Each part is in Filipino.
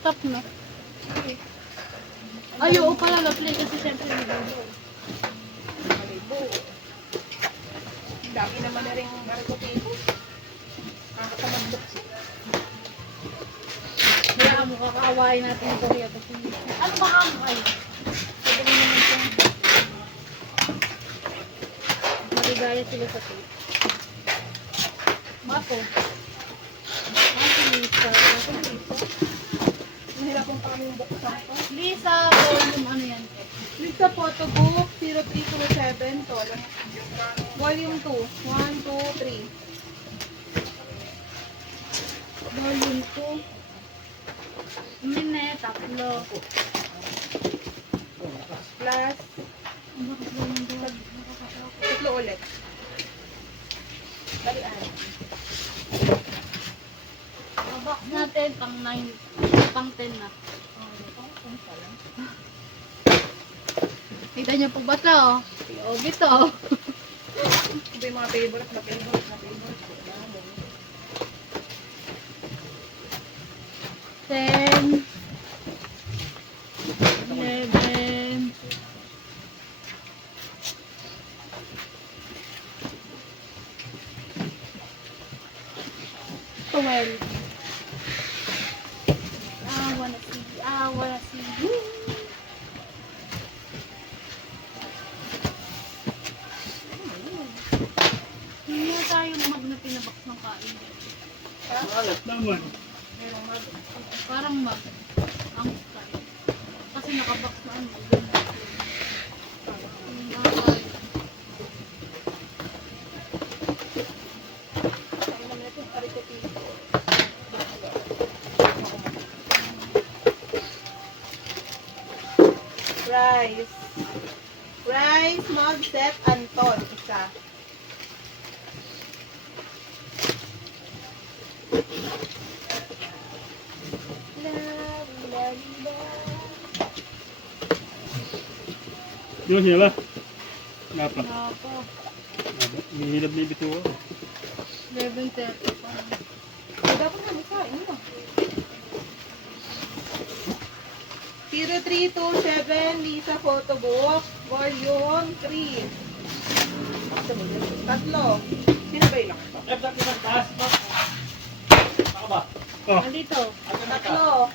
Stop na. Ay, oo pala, play kasi syempre nag-go. Malibo. Dami naman na rin marikotibo. Nakakatamad sila. Kaya mo, kakaawain natin yung Korea. Ano ba ang ay? Pwede rin naman siya. Maligaya sila sa tape. Mato. Mato, Lisa. Mahirapang pa kami buksan ko. Lisa, volume ano yan? Lisa Photo Book 0327 to. Volume 2. 1, 2, 3. Volume 2. Mine, tatlo. Plus, tatlo ulit. Balian. Box natin, pang 9, pang 10 na. Kita niyo po ba ito? Yung ito. Ito yung mga favorite na favorite na favorite. 10, 11, 12. I wanna see you. Hindi na tayo mag na pinabox ng kain. Alat naman. Merong mag. Parang mag. Ang style. Kasi nakabox na ano. Ay, naman ito, marikotibo. Rice. Rice, mug set, Anton. Isa. Yun siya ba? Napa. Nako. Hinihilab na yung bituwa. 11:30 pa. Dapat kami kain mo. 0327 Lisa Photo Book, Volume 3. Tatlo. Sino ba ilang? Oh, Nandito. Tatlo.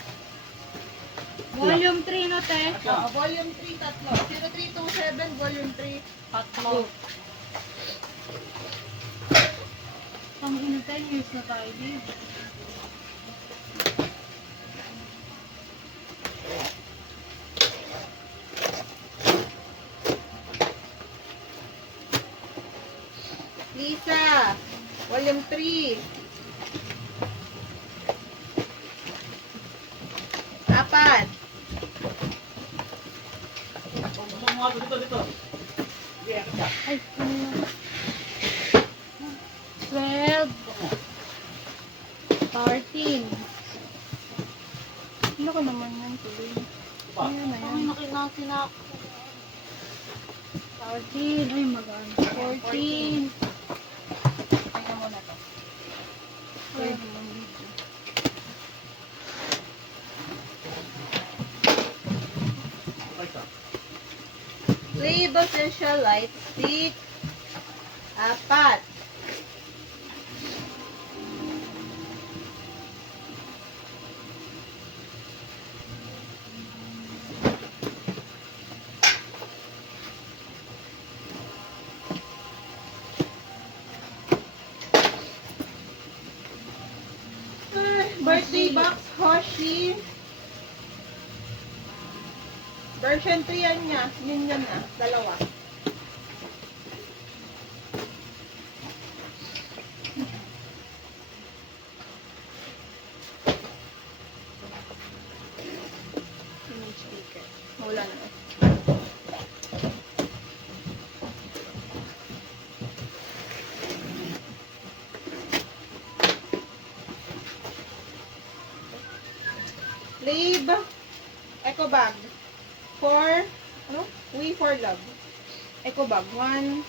Volume 3 no, te? Volume 3, tatlo. 0327, Volume 3. Tatlo. Pang ina 10 years na tayo dito. Lisa, Volume 3. Apat. Ay, ano yun? 12. 13. Ano ko naman yan tuloy? Ano na Ay, nakinasin ako. 14. Ay, magano. 14. Tingnan mo na to. Ay, Label Essential Light Stick. Apat. Birthday box Hoshi. Version 3 yan niya. Yun yan na. Dalawa. Yun yung speaker. Wala na. Lab. Eco bag. For, ano? We for love. Eco bag. 1,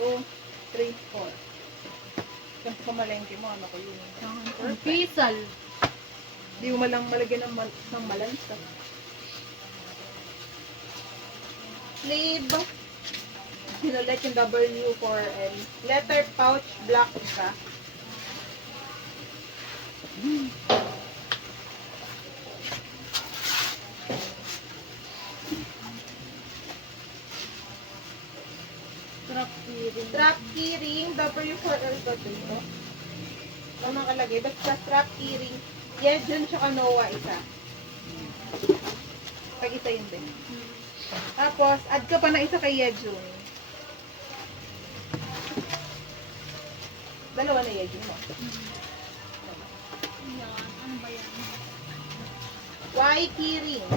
2, 3, 4. Kung sa malengke mo, ano ko yun? Pisal. Di mo malang malagyan ng malansa. Sleeve. Sinulit yung W4L. Letter pouch, black isa. Trap keyring. Strap keyring, W4L ba ito? Ano nakalagay? Basta strap keyring. Yejun tsaka Noah isa. Pag isa yun din. Tapos, add ka pa na isa kay Yejun. Dalawa na Yejun mo. Yan. Ano ba yan? Y keyring.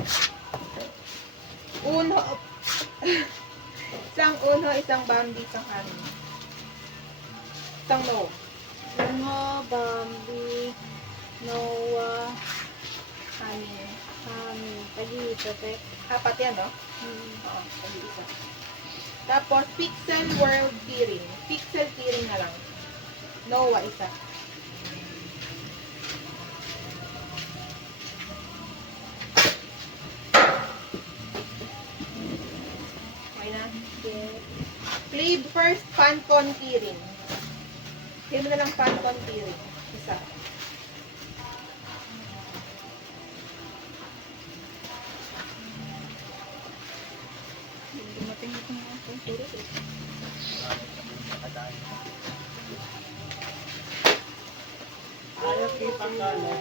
Uno. Isang uno, isang Bambi, isang Honey. Isang no. Uno, Bambi, Noah, Honey. Tagi-ito, te. Apat yan, no? Hmm. Oo, isa. Tapos, Pixel World keyring. Pixel keyring na lang. Noah, isa. Okay na? Yes. Flave first Pancon keyring. Kaya mo na lang Pancon keyring. Isa. Dumating na itong mga puro eh. Ayaw kita ka na.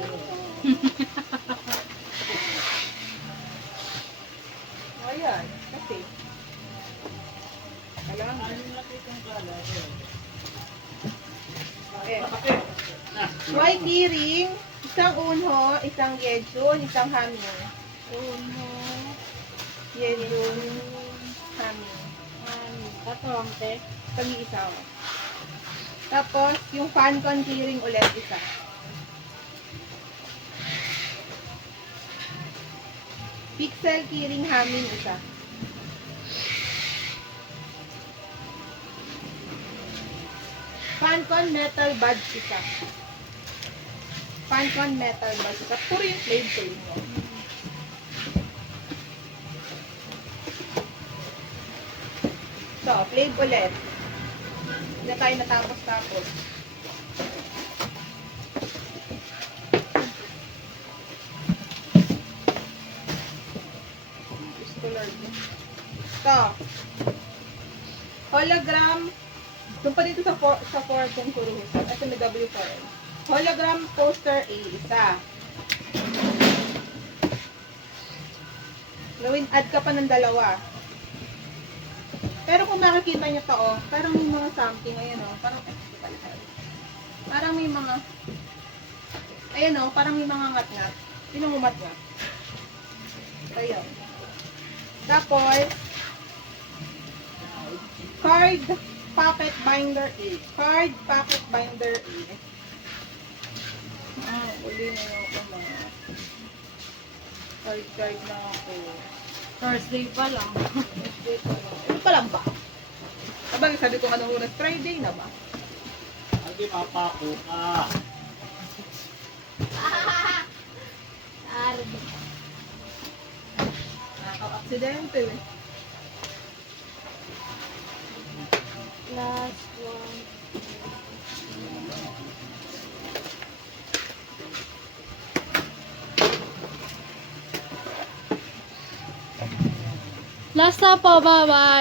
Ayan. Kasi. Kailangan. Ayaw nakita ang kala. Okay. Bakit? Na. Y keyring. Isang unho, isang yejun, isang hamin. Uno, Yejun, hamin. Katong, te. Pag-iisa ko. Tapos, yung Pancon keyring ulit isa. Pixel keyring hamin isa. Pancon metal badge isa. Pancon metal badge isa. Puro yung flame mo. So, flame ulit. Hindi na tayo natapos-tapos. Gusto Lord. So, hologram. Doon pa dito sa 4 kung kuruhus. Ito may W4L. Hologram poster A, isa. Gawin, add ka pa ng dalawa. Pero kung makikita nyo to, oh, parang may mga something, ayan oh, parang, parang may mga, ayan oh, parang may mga ngat-ngat. Sino umat-ngat? Ayun. Tapos, card pocket binder A. Card pocket binder A. Uli na yung mga card na ako. Thursday pa lang. Ito pa lang ba? Sabagay, sabi ko ano muna, Friday na ba? Hindi mapako ka. Arde. Nakaka-aksidente eh. Last one. Last na po, bye-bye.